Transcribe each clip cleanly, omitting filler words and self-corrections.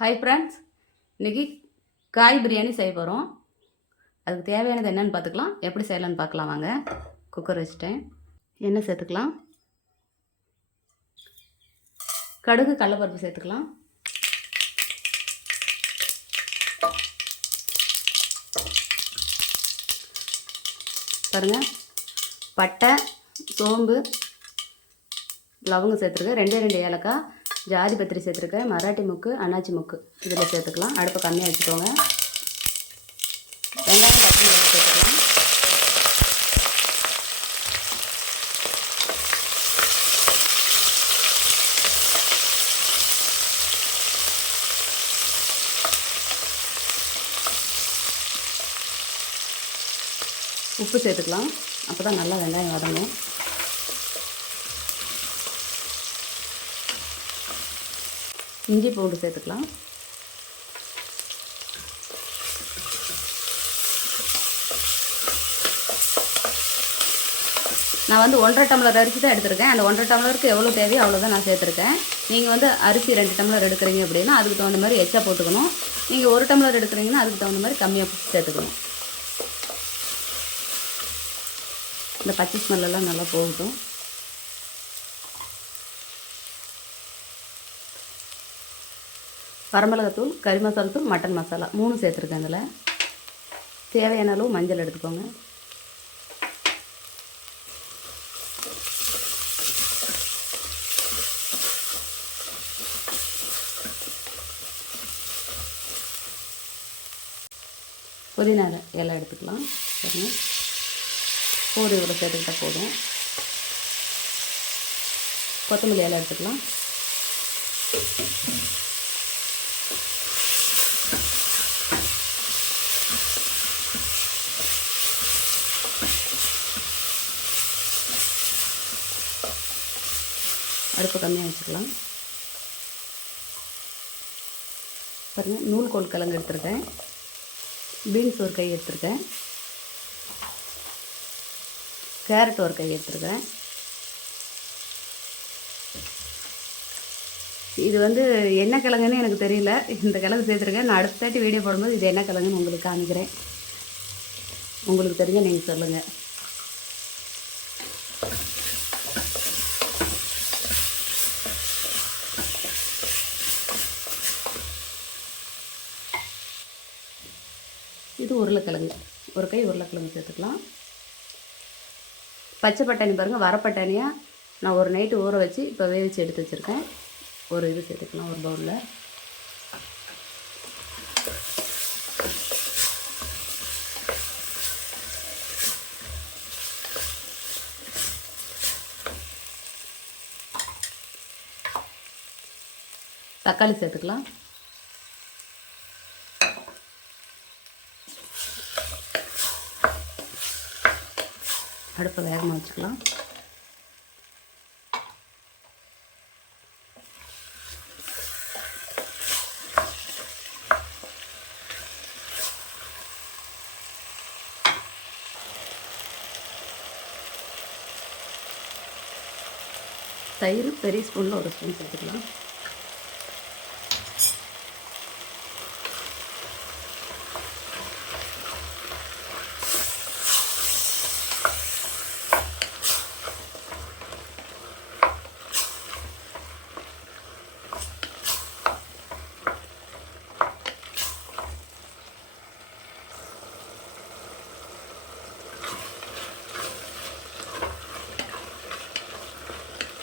Hi friends, இன்றைக்கி காய் பிரியாணி செய்ய போகிறோம். அதுக்கு தேவையானது என்னென்னு பார்த்துக்கலாம். எப்படி செய்யலான்னு பார்க்கலாம் வாங்க. குக்கர் வச்சுட்டேன். எண்ணெய் சேர்த்துக்கலாம். கடுகு கடலைப்பருப்பு சேர்த்துக்கலாம். பாருங்கள், பட்டை, சோம்பு, லவங்கம் சேர்த்துருக்கேன். ரெண்டு ஏலக்காய், ஜாதி பத்திரி சேர்த்துருக்கேன். மராட்டி முக்கு, அன்னாச்சி முக்கு இதில் சேர்த்துக்கலாம். அடுப்பை கம்மியாக வச்சுக்கோங்க. வெங்காயம், பச்சை மிளகாய் சேர்த்துக்கலாம். உப்பு சேர்த்துக்கலாம். அப்போ தான் நல்லா வெங்காயம் வதங்கும். இஞ்சி பூண்டு சேர்த்துக்கலாம். நான் வந்து 1.5 டம்ளர் அரிசி தான் எடுத்திருக்கேன். அந்த 1.5 டம்ளருக்கு எவ்வளோ தேவையோ அவ்வளோதான் நான் சேர்த்துருக்கேன். நீங்கள் வந்து அரிசி 2 டம்ளர் எடுக்கிறீங்க அப்படின்னா அதுக்கு தகுந்த மாதிரி எச்சா போட்டுக்கணும். நீங்கள் 1 டம்ளர் எடுக்கிறீங்கன்னா அதுக்கு தகுந்த மாதிரி கம்மியாக சேர்த்துக்கணும். இந்த பச்சை ஸ்மெல்லாம் நல்லா போகட்டும். வரமிளகாத்தூள், கறி மசாலா தூள், மட்டன் மசாலா 3 சேர்த்துருக்கேன். அதில் தேவையான அளவு மஞ்சள் எடுத்துக்கோங்க. புதினா இலை எடுத்துக்கலாம். சரிங்க, பூண்டு இவ்வளோ சேர்த்துக்கிட்டால் போதும். கொத்தமல்லி இலை எடுத்துக்கலாம். அடுப்பு கம்மியாக வச்சுக்கலாம். பாருங்கள், நூல்கோல் கிழங்கு எடுத்துருக்கேன். பீன்ஸ் ஒரு கை எடுத்துருக்கேன். கேரட் ஒரு கை எடுத்துருக்கேன். இது வந்து என்ன கிழங்குன்னு எனக்கு தெரியல. இந்த கிழங்கு சேர்த்துருக்கேன். நான் அடுத்த தாட்டி வீடியோ போடும்போது இது என்ன கிழங்குன்னு உங்களுக்கு காமிக்கிறேன். உங்களுக்கு தெரிஞ்ச நீங்கள் சொல்லுங்கள். இது உருளைக்கிழங்கு, ஒரு கை உருளைக்கிழங்கு சேர்த்துக்கலாம். பச்சை பட்டாணி பாருங்கள், வரப்பட்டாணியாக நான் ஒரு நைட்டு ஊற வச்சு இப்போ வேவிச்சு எடுத்து வச்சுருக்கேன். ஒரு இது சேர்த்துக்கலாம், ஒரு பவுலில். தக்காளி சேர்த்துக்கலாம். அடுப்பை வேகமாக வச்சுக்கலாம். தயிர் பெரிய ஸ்பூனில் ஒரு ஸ்பூன் சேர்த்துக்கலாம்.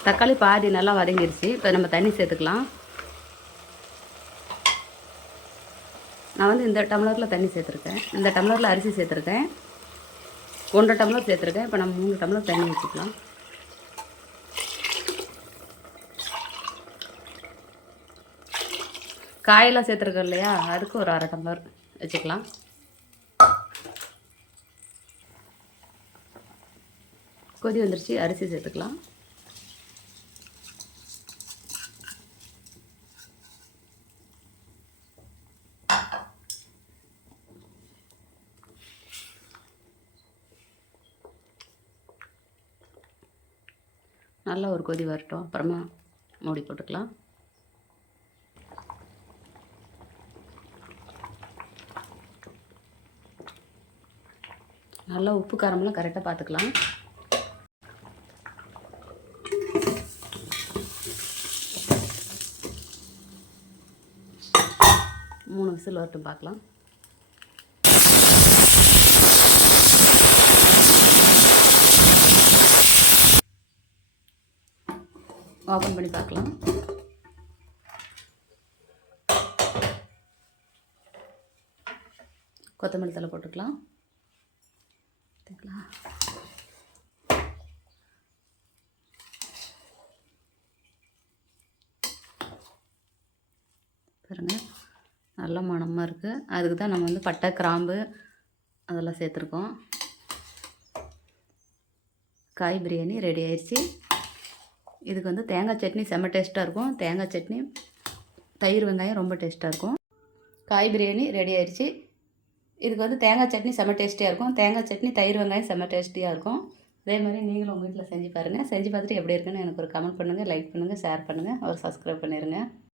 தக்காளி பாதி நல்லா வதங்கிருச்சு. இப்போ நம்ம தண்ணி சேர்த்துக்கலாம். நான் வந்து இந்த டம்ளரில் தண்ணி சேர்த்துருக்கேன். இந்த டம்ளரில் அரிசி சேர்த்துருக்கேன். 1.5 டம்ளர் சேர்த்துருக்கேன். இப்போ நம்ம 3 டம்ளர் தண்ணி வச்சுக்கலாம். காயெல்லாம் சேர்த்துருக்கோம் இல்லையா, அதுக்கு ஒரு 1/2 டம்ளர் வச்சுக்கலாம். கொதி வந்துருச்சு, அரிசி சேர்த்துக்கலாம். நல்லா ஒரு கொதி வரட்டும், அப்புறமா மூடி போட்டுக்கலாம். நல்லா உப்பு காரமெல்லாம் கரெக்டாக பார்த்துக்கலாம். மூணு விசில் வரட்டும் பார்க்கலாம். ஓப்பன் பண்ணி பார்க்கலாம். கொத்தமல்லி தழை போட்டுக்கலாம். பாருங்க, நல்ல மணமாக இருக்குது. அதுக்கு தான் நம்ம வந்து பட்டை, கிராம்பு அதெல்லாம் சேர்த்துருக்கோம். காய் பிரியாணி ரெடி ஆயிடுச்சு. இதுக்கு வந்து தேங்காய் சட்னி செம்ம டேஸ்ட்டாக இருக்கும். தேங்காய் சட்னி, தயிர் வெங்காயம் ரொம்ப டேஸ்ட்டாக இருக்கும். காய் பிரியாணி ரெடி ஆயிடுச்சு. இதுக்கு வந்து தேங்காய் சட்னி செம்ம டேஸ்டியாக இருக்கும். தேங்காய் சட்னி, தயிர் வெங்காயம் செம்ம டேஸ்டியாக இருக்கும். அதே மாதிரி நீங்களும் உங்கள் வீட்டில் செஞ்சு பாருங்கள். செஞ்சு பார்த்துட்டு எப்படி இருக்குன்னு எனக்கு ஒரு கமெண்ட் பண்ணுங்கள், லைக் பண்ணுங்கள், ஷேர் பண்ணுங்கள், ஒரு சப்ஸ்கிரைப் பண்ணிடுங்க.